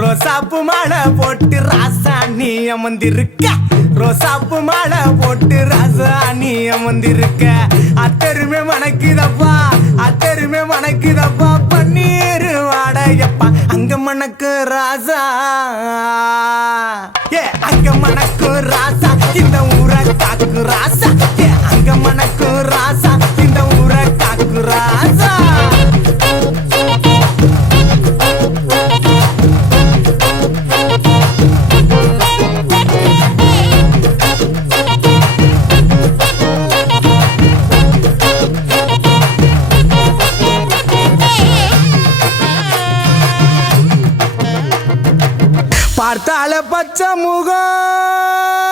ரோசாப்பு மாலை போட்டு ராசாணி அமர்ந்திருக்க ரோசாப்பு மாலை போட்டு ராசாணி அமர்ந்திருக்க அத்தருமே மணக்குதப்பா அத்தருமே மணக்குதப்பா பன்னீர் வாடையப்பா அங்க மணக்கு ராசா ஏ அங்க மணக்கு ராசா இந்த ஊரை காக்கு ராசா ஏ அங்க மணக்கு ராசா இந்த ஊரை காக்கு ராசா பார்த்தால பச்சை முகம்